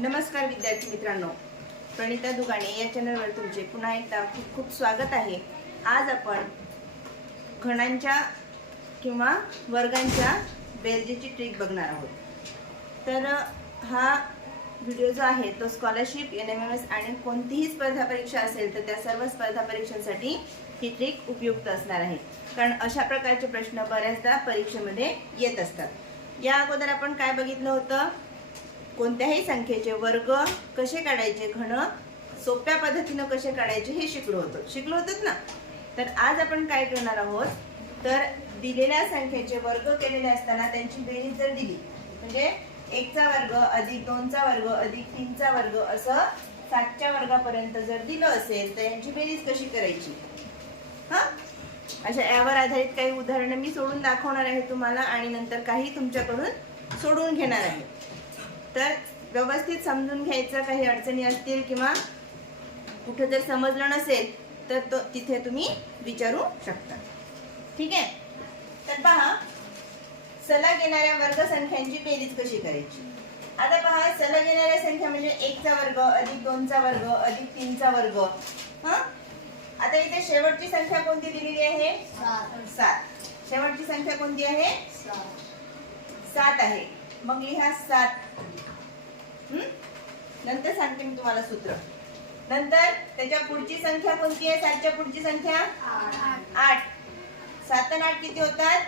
नमस्कार विद्यार्थी मित्रांनो, प्रणिता दुगाणे या चॅनलवर तुमचे पुन्हा एकदा खूप खूप स्वागत आहे। आज आपण घणांच्या किंवा वर्गांच्या बेरजेची ट्रिक बघणार आहोत। तर हा व्हिडिओ जो आहे तो स्कॉलरशिप, NMMS आणि कोणतीही स्पर्धा परीक्षा असेल तर त्या सर्व स्पर्धा परीक्षांसाठी ही ट्रिक उपयुक्त असणार आहे, कारण अशा प्रकारचे प्रश्न बऱ्याचदा परीक्षेमध्ये येत असतात। या अगोदर आपण काय बघितलं होतं, कोणत्याही संख्येचे वर्ग कसे काढायचे, घन सोप्या पद्धतीने कसे काढायचे हे शिकलो होतो ना। तर आज आपण काय करणार आहोत, तर दिलेल्या संख्येचे वर्ग केलेले असताना त्यांची बेरीज जर दिली, म्हणजे 1 चा वर्ग अधिक 2 चा वर्ग अधिक 3 चा वर्ग असं 7 च्या वर्गापर्यंत जर दिलं असेल तर यांची बेरीज कशी करायची, अशा यावर आधारित काही उदाहरणं मी सोडून दाखवणार आहे तुम्हाला, आणि नंतर काही तुमच्याकडून सोडून घेणार आहे। तर व्यवस्थित समजून घ्यायचं, काही अडचणी असतील किंवा कुठे जर समजलं नसेल तर तिथे तुम्ही विचारू शकता, ठीक आहे। तर पहा, सलग येणाऱ्या वर्ग संख्यांची बेरीज कशी करायची। आता पहा, सलग येणाऱ्या संख्या म्हणजे 1 चा वर्ग अधिक 2 चा वर्ग अधिक 3 चा वर्ग। आता इथे शेवटची संख्या कोणती दिलेली आहे? 7। शेवटची संख्या कोणती आहे? 7 आहे। मग लिहा 7। नंतर सांगते मी तुम्हाला सूत्र। नंतर त्याच्या पुढची संख्या कोणती आहे? 7 च्या पुढची संख्या 8। 7 आणि 8 किती होतात?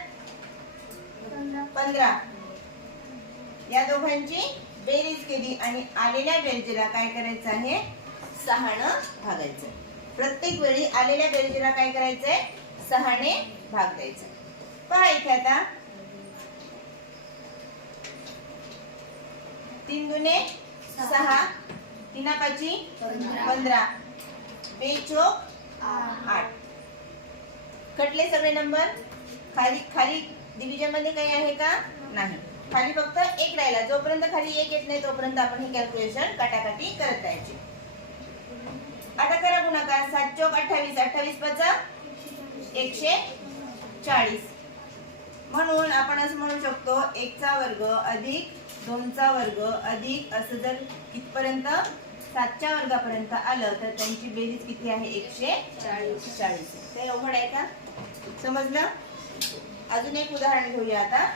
15। या दोघांची बेरीज केली आणि आलेल्या बेरजेला काय करायचं आहे? 6 ने भागायचं। प्रत्येक वेळी आलेल्या बेरजेला काय करायचंय? 6 ने भाग द्यायचा। पहा इथे आता 3 दुने 6, 3 पाची 15, 2 चोक 8। कटले सगळे नंबर। खाली डिव्हिजन मध्ये काही आहे का? नाही, खाली फक्त 1 राहिला। जोपर्यंत खाली 1 येत नाही तोपर्यंत आपण ही कॅल्क्युलेशन काटाकाटी करत राहायची। आता करा गुणाकार। 7 चोक 28, 28 पाचा 140। म्हणून आपण असं म्हणू शकतो 1 चा वर्ग अधिक 2 चा वर्ग अधिक असं जर इथपर्यंत 7 च्या वर्गापर्यंत आलं तर त्यांची बेरीज किती आहे? 140। ते अवघड आहे का? समजलं? अजून एक उदाहरण घेऊया आता।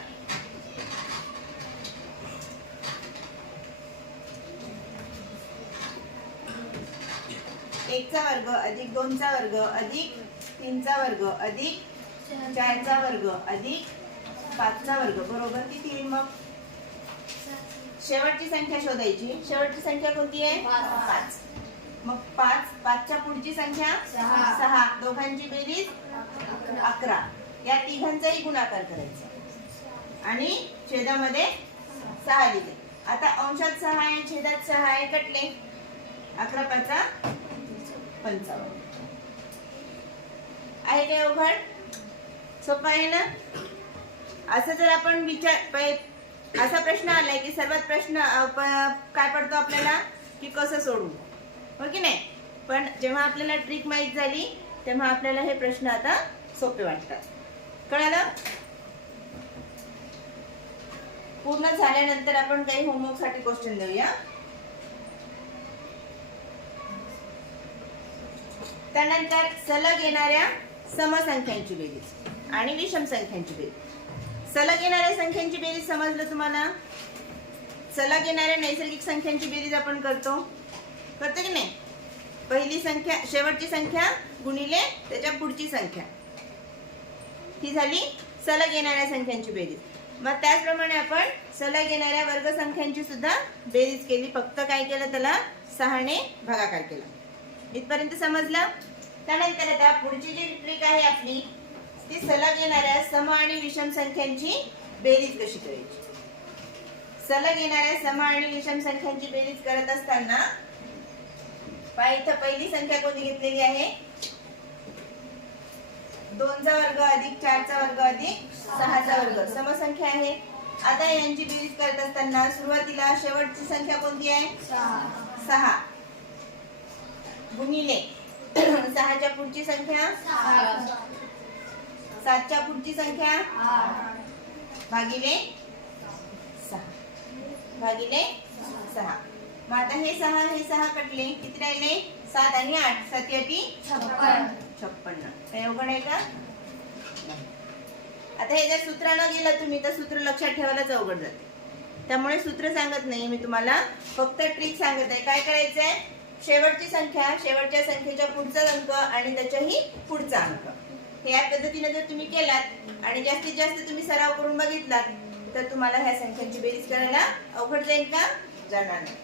एक चा वर्ग अधिक 2 चा वर्ग अधिक 3 चा वर्ग अधिक 4 चा वर्ग अधिक 5 चा वर्ग बरोबर किती येईल? मग शेवटची संख्या शोधायची। शेवटची संख्या कोणती आहे? 5। मग 5 च्या पुढची संख्या 6, दोघांची बेरीज 11। या तिघांचाही गुणाकार करायचा आणि छेदामध्ये 6 लिहिले। आता अंशात 6 आहे, छेदात 6 आहे, कटले 11 पाचा 55। आहे काय अवघड? सोपं आहे ना? असं जर आपण असा प्रश्न आलाय की सर्वात प्रश्न काय पडतो आपल्याला की कसं सोडू, हो की नाही? पण जेव्हा आपल्याला ट्रिक माहित झाली तेव्हा आपल्याला हे प्रश्न आता सोपे वाटतात। कळलं? पूर्ण झाल्यानंतर आपण काही होमवर्क साठी क्वेश्चन देऊया। त्यानंतर सलग येणाऱ्या समसंख्यांची बेरीज आणि विषम संख्यांची बेरीज। सलग येणाऱ्या संख्यांची बेरीज समजलं तुम्हाला? सलग येणाऱ्या नैसर्गिक संख्यांची बेरीज आपण करतो की नाही? पहिली संख्या शेवटची संख्या गुणिले त्याच्या पुढची संख्या, ही झाली सलग येणाऱ्या संख्यांची बेरीज। मग त्याचप्रमाणे आपण सलग येणाऱ्या वर्ग संख्यांची सुद्धा बेरीज केली, फक्त काय केलं? त्याला 6 ने भागाकार केला। इथपर्यंत समजलं? त्यानंतर आता पुढची जी ट्रिक आहे आपली ती सलग येणाऱ्या सम आणि विषम संख्यांची बेरीज कशी करायची। सलग येणाऱ्या सम आणि विषम संख्यांची बेरीज करत असताना पहा, इथं पहिली संख्या कोणती घेतलेली आहे? 2 चा वर्ग अधिक 4 चा वर्ग अधिक 6 चा वर्ग समसंख्या आहे। आता यांची बेरीज करत असताना सुरुवातीला शेवटची संख्या कोणती आहे? 6 गुणिले 6 च्या पुढची संख्या 7 च्या पुढची संख्या भागिले 6 भागिले 6। मग आता हे 6 कटले, किती राहिले? 7 आणि 8, 7 8 56. काही अवघड आहे का? आता हे जर सूत्रानं गेलं तुम्ही तर सूत्र लक्षात ठेवायलाच अवघड जाते. त्यामुळे सूत्र सांगत नाही मी तुम्हाला, फक्त ट्रिक सांगत आहे. काय करायचंय? शेवटची संख्या, शेवटच्या संख्येच्या पुढचा अंक आणि त्याच्याही पुढचा अंक, हे या पद्धतीने जर तुम्ही केलात आणि जास्तीत जास्त तुम्ही सराव करून बघितलात तर तुम्हाला ह्या संख्यांची बेरीज करायला अवघड जाईल का? जाणार नाही.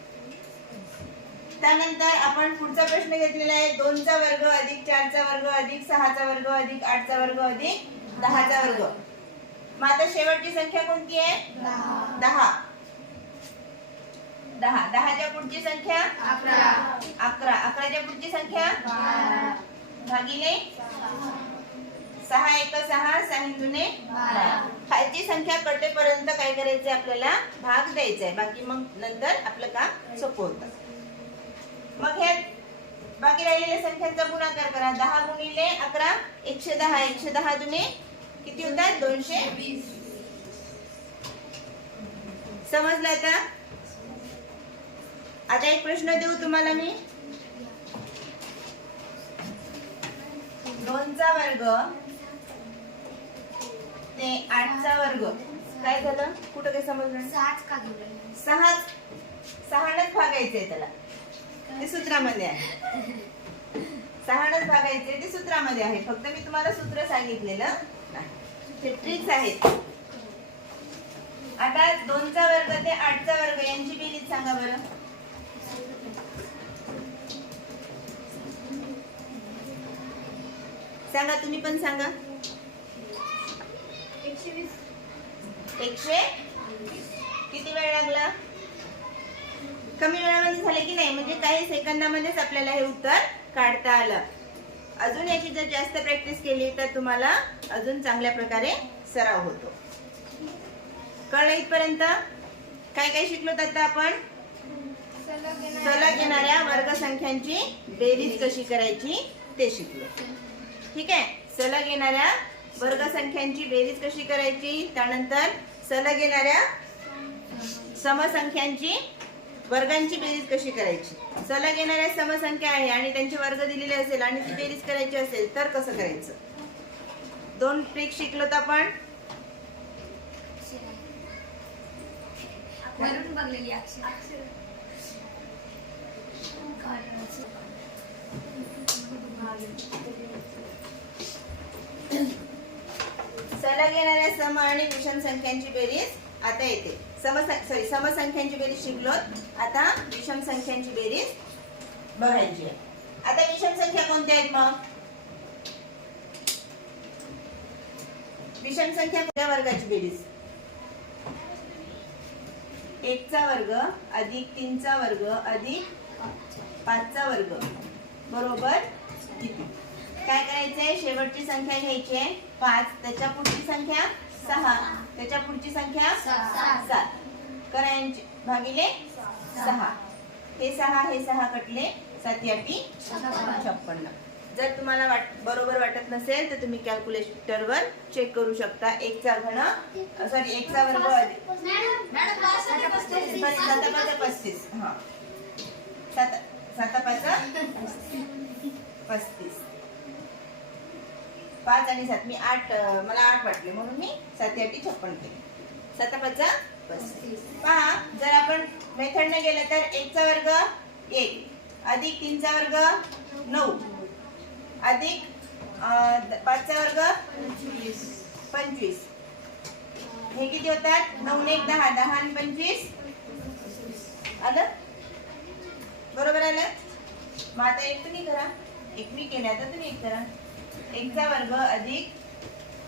त्यानंतर आपण पुढचा प्रश्न घेतलेला आहे 2 चा वर्ग अधिक 4 चा वर्ग अधिक 6 चा वर्ग अधिक 8 चा वर्ग अधिक 10 चा वर्ग. मग आता शेवटची संख्या कोणती आहे? 10. 10 च्या पुढची संख्या 11. 11 च्या पुढची संख्या 12 भागिले 6 1 6 6 दुने 12. खालची संख्या कटेपर्यंत काय करायचंय? आपल्याला भाग द्यायचा आहे. बाकी मग नंतर आपलं काम सोपं होतं. मग हे बाकी राहिलेल्या संख्यांचा गुणाकार करा. 10 गुणिले 11 110. 110 दुने किती होतात? 220. समजलं आता? आता एक प्रश्न देऊ तुम्हाला मी. 2 चा वर्ग ते 8 चा वर्ग काय झालं? कुठं काय समजलं? 6नच भागायचंय त्याला, ते सूत्रामध्ये आहे. 6नच भागायचे, ते सूत्रामध्ये आहे. फक्त मी तुम्हाला सूत्र सांगितलेलं ते ट्रिक्स आहेत. आता 2 चा वर्ग ते 8 चा वर्ग यांची बेरीज सांगा बरं. सांगा, तुम्ही पण सांगा. 120. किती वेळ लागला? कमी वेळामध्ये झाले की नाही? म्हणजे काही सेकंदामध्येच आपल्याला हे उत्तर काढता आलं. अजून याची जर जास्त प्रॅक्टिस केली तर तुम्हाला अजून चांगल्या प्रकारे सराव होतो. कळलं इथपर्यंत? काय काय शिकलो आता आपण? सलग येणाऱ्या वर्गसंख्यांची बेरीज कशी करायची ते शिकलो. ठीक आहे. सलग येणाऱ्या वर्गसंख्यांची बेरीज कशी करायची, त्यानंतर सलग येणाऱ्या समसंख्यांची वर्गांची बेरीज कशी करायची. सलग येणाऱ्या समसंख्या आहे आणि त्यांचे वर्ग दिलेले असेल आणि ती बेरीज करायची असेल तर कसं करायचं. 2 ट्रिक शिकलोत आपण. सलग येणाऱ्या सम आणि विषम संख्यांची बेरीज आता येते. समसंख्यांची बेरीज शिकलोत, आता विषम संख्यांची बेरीज बघायची आहे. आता विषम संख्या कोणत्या आहेत? मग विषम संख्या कोणत्या वर्गाची बेरीज? 1 चा वर्ग अधिक 3 चा वर्ग अधिक 5 चा वर्ग बरोबर किती? काय करायचंय? शेवटची संख्या घ्यायची आहे 5, त्याच्या पुढची संख्या 6, त्याच्या पुढची संख्या 7 करायची भागिले 6. हे 6 कटले 7 8 56. जर तुम्हाला बरोबर वाटत नसेल तर तुम्ही कॅल्क्युलेटरवर चेक करू शकता. 1 चा घन 1 चा वर्ग अधिक 35. हा 7 35. 5 आणि 7 मी 8 मला 8 वाटले म्हणून मी 7 8 56 केले. 7 5 35. पहा, जर आपण मेथडने गेलं तर 1 चा वर्ग 1 अधिक 3 चा वर्ग 9 अधिक 5 चा वर्ग 25. हे किती होतात? 9 1 10, 10 आणि 25 आलं? बरोबर आलं? मग आता एक तुम्ही करा, एक मी केलं, आता तुम्ही एक करा. 1 चा वर्ग अधिक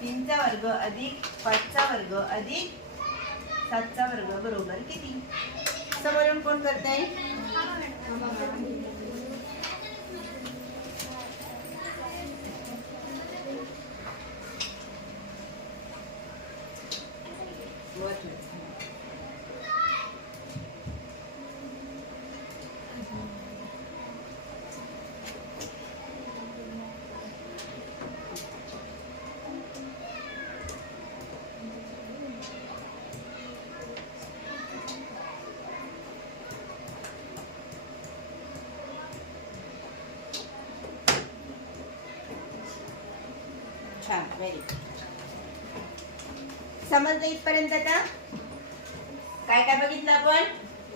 3 चा वर्ग अधिक 5 चा वर्ग अधिक 7 चा वर्ग बरोबर किती? समोरून कोण करताय? छान, व्हेरी गुड. समजलं इथपर्यंत? आता काय काय बघितलं आपण?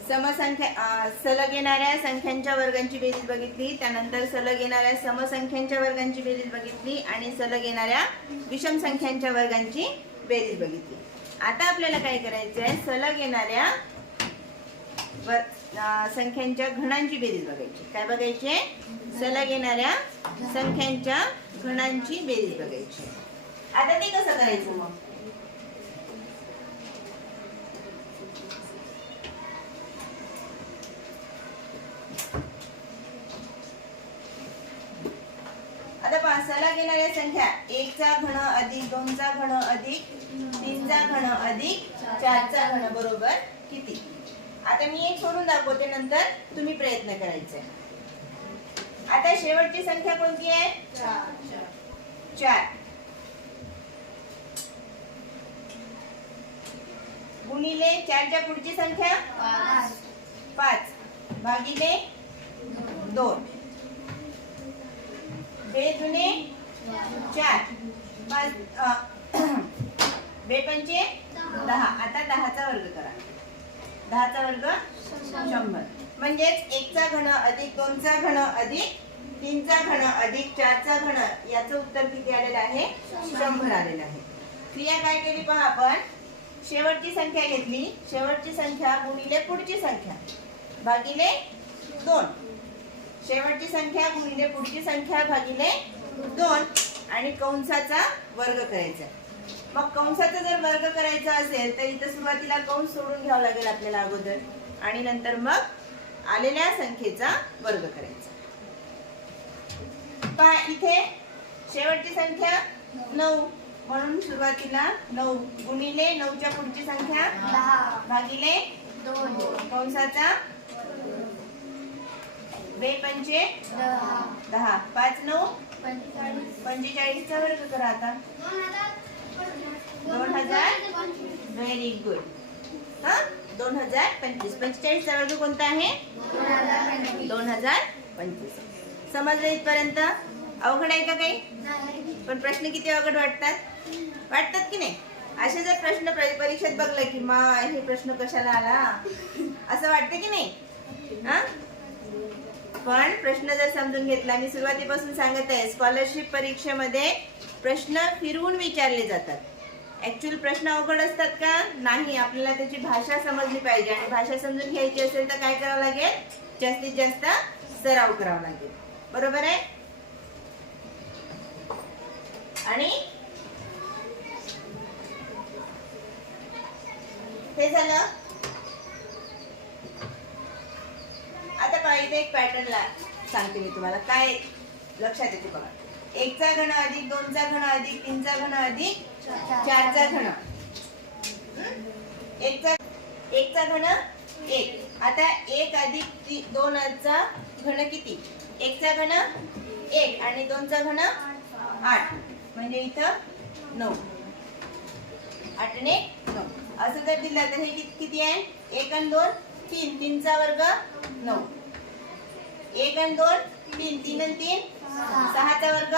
समसंख्या सलग येणाऱ्या संख्यांच्या वर्गांची बेरीज बघितली, त्यानंतर सलग येणाऱ्या समसंख्यांच्या वर्गांची बेरीज बघितली आणि सलग येणाऱ्या विषम संख्यांच्या वर्गांची बेरीज बघितली. आता आपल्याला काय करायचं आहे? सलग येणाऱ्या संख्यांच्या घनांची बेरीज बघायची. काय बघायची? सलग येणाऱ्या संख्यांच्या घनांची बेरीज बघायची. आता ते कसं करायचं मग? आता पहा, सलग येणाऱ्या संख्या 1 चा घन अधिक 2 चा घन अधिक 3 चा घन अधिक 4 चा घन बरोबर किती? आता मी एक सोडून दाखवते, नंतर तुम्ही प्रयत्न करायचे. आता शेवटची संख्या कोणती आहे? 4. गुणिले 4 च्या पुढची संख्या 5 भागिले 2 बे दुने 4 बे पंचे 10. आता 10 चा वर्ग करा. 10 चा वर्ग 100. म्हणजेच 1 चा घन अधिक 2 चा घन अधिक 3 चा घन अधिक 4 चा घन, याचं उत्तर किती आलेलं आहे? 100 आलेलं आहे. क्रिया काय केली पहा आपण? शेवटची संख्या घेतली, शेवटची संख्या गुणिले पुढची संख्या भागिले 2. शेवटची संख्या गुणिले पुढची संख्या भागिले 2 आणि कंसाचा वर्ग करायचा. मग कंसाचा जर वर्ग करायचा असेल तर इथं सुरुवातीला कंस सोडून घ्यावा लागेल आपल्याला अगोदर, आणि नंतर मग आलेल्या संख्येचा वर्ग करायचा. पहा इथे शेवटची संख्या 9, म्हणून सुरुवातीला 9 गुणिले 9 च्या पुढची संख्या 10 भागिले 2 कंसाचा बे पंचे 10 5 9 45 चा वर्ग करा. आता 2000. Very good. 2025. 45 चा वर्ग कोणता आहे? 2025. समजलं इथपर्यंत? अवघड आहे का काही? पण प्रश्न किती अवघड वाटतात की नाही? असे जर प्रश्न परीक्षेत बघलं की मा हे प्रश्न कशाला आला असं वाटतं की नाही? पण प्रश्न जर समजून घेतला, मी सुरुवातीपासून सांगत आहे, स्कॉलरशिप परीक्षेमध्ये प्रश्न फिरवून विचारले जातात. ऍक्च्युअल प्रश्न अवघड असतात का? नाही. आपल्याला त्याची भाषा समजली पाहिजे, आणि भाषा समजून घ्यायची असेल तर काय करावं लागेल? जास्तीत जास्त सराव करावा लागेल. बरोबर आहे? आणि हे झालं. आता पहा, इथे एक पॅटर्न सांगते मी तुम्हाला, काय लक्षात येते बघा. 1 चा घन अधिक 2 चा घन अधिक 3 चा घन अधिक 4 चा घन. 1 चा घन 1. आता 1 अधिक 2 चा घन किती? 1 चा घन 1 आणि 2 चा घन 8, म्हणजे इथं 9. 8 ने 9 असं जर दिलं तर हे किती आहे? 1 आणि 2 3. 3 चा वर्ग 9. 1 आणि 2 3. 3 आणि 3 6 चा वर्ग.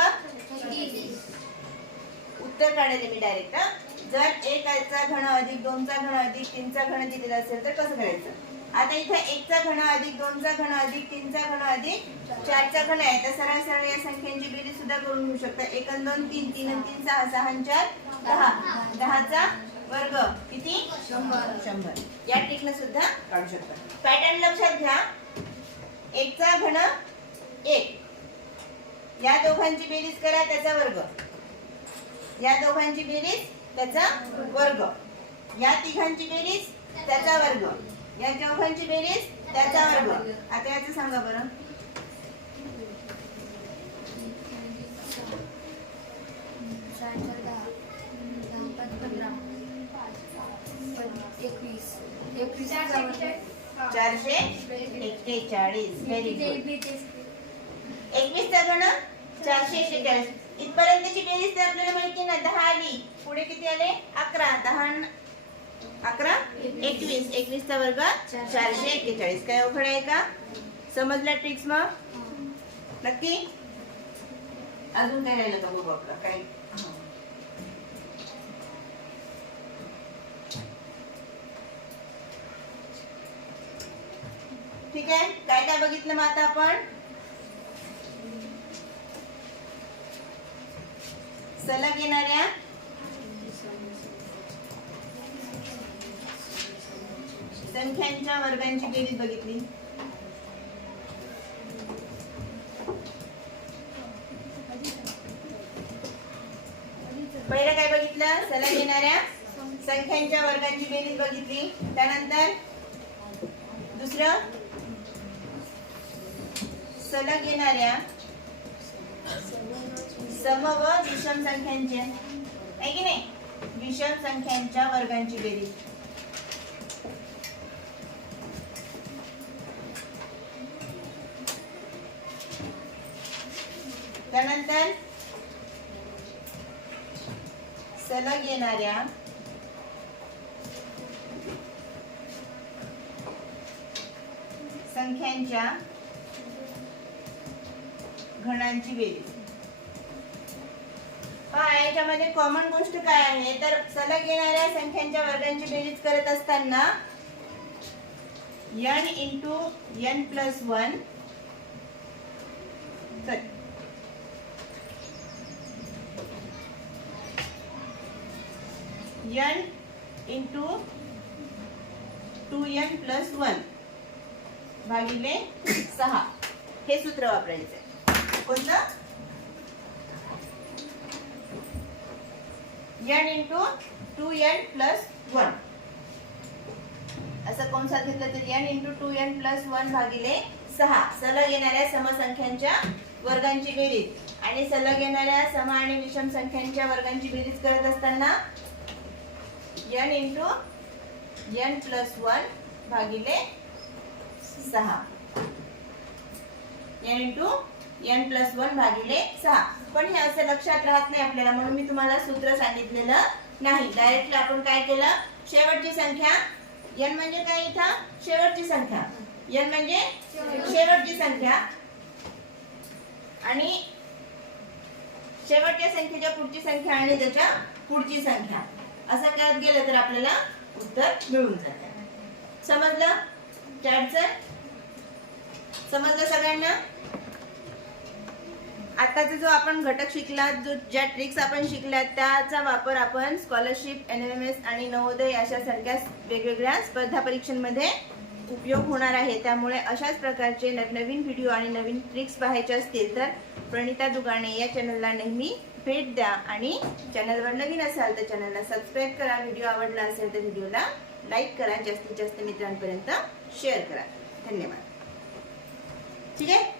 उत्तर काढायचे मी डायरेक्ट. जर 1 चा घन अधिक 2 चा घन अधिक 3 चा घन दिलेला असेल तर कसं करायचं? आता इथे 1 चा घन अधिक 2 चा घन अधिक 3 चा घन अधिक 4 चा घन आहे, तर सरळ सरळ या संख्यांची बेरीज सुद्धा करून घेऊ शकता. 1 आणि 2 3. 3 आणि 3 6. 6 आणि 4 10. 10 चा वर्ग किती? 100. या ट्रिकने सुद्धा काढू शकता. पॅटर्न लक्षात घ्या. 1 चा घन 1, या दोघांची बेरीज करा, त्याचा वर्ग. या दोघांची बेरीज त्याचा वर्ग. या तिघांची बेरीज त्याचा वर्ग. या चौघांची बेरीज त्याचा वर्ग. आता याचं सांगा बरं. चारशे 41. Very good. 21 चा घन 441. इथपर्यंतची बेरीज तर आपल्याला माहिती ना, 10 आली. पुढे किती आले? 11. 10 11 21. 21 चा वर्ग 441. काय अवघड आहे का? समजलं ट्रिक्स मग? नक्की? अजून काय राहिलं का बघू आपलं? काय ठीक आहे. काय काय बघितलं मग आता आपण? सलग येणाऱ्या संख्यांच्या वर्गांची बेरीज बघितली. पहिलं काय बघितलं? सलग येणाऱ्या संख्यांच्या वर्गांची बेरीज बघितली. त्यानंतर दुसरं सलग येणाऱ्या सम व विषम संख्यांचे आहे की नाही, विषम संख्यांच्या वर्गांची बेरीज. त्यानंतर सलग येणाऱ्या संख्यांच्या घनांची बेरीज. याच्यामध्ये कॉमन गोष्ट काय आहे तर सलग येणाऱ्या संख्यांच्या वर्गांची बेरीज करत असताना n into n plus 1 n into 2n plus 1 भागिले 6 हे सूत्र वापरायचं आहे. कोणतं? n इंटू 2n प्लस 1 असं कंसात घेतलं तर n इंटू 2n प्लस 1 भागिले 6 सलग येणाऱ्या समसंख्यांच्या वर्गांची बेरीज. आणि सलग येणाऱ्या सम आणि विषम संख्यांच्या वर्गांची बेरीज करत असताना n इंटू n प्लस 1 भागिले 6 n इंटू n प्लस 1 भागिले 6. पण हे असं लक्षात राहत नाही आपल्याला, म्हणून मी तुम्हाला सूत्र सांगितलेलं नाही. डायरेक्टली आपण काय केलं, शेवटची संख्या n म्हणजे काय, इथं शेवटची संख्या n म्हणजे शेवटची संख्या आणि शेवटच्या संख्येच्या पुढची संख्या आणि त्याच्या पुढची संख्या असं करत गेलं तर आपल्याला उत्तर मिळून जाते. समजलं? चॅटचं समजलं सगळ्यांना? आताचा जो आपण घटक शिकला, ज्या ट्रिक्स आपण शिकल्या त्याचा वापर आपण स्कॉलरशिप, NMS आणि नवोदय अशा सारख्या वेगवेगळ्या स्पर्धा परीक्षांमध्ये उपयोग होणार आहे. त्यामुळे अशाच प्रकारचे नवनवीन व्हिडिओ आणि नवीन ट्रिक्स पाहायचे असतील तर प्रणिता दुगाणे या चॅनलला नेहमी भेट द्या. आणि चॅनलवर नवीन असाल तर चॅनलला सबस्क्राईब करा. व्हिडिओ आवडला असेल तर व्हिडिओला लाईक करा. जास्तीत जास्त मित्रांपर्यंत शेअर करा. धन्यवाद. ठीक आहे.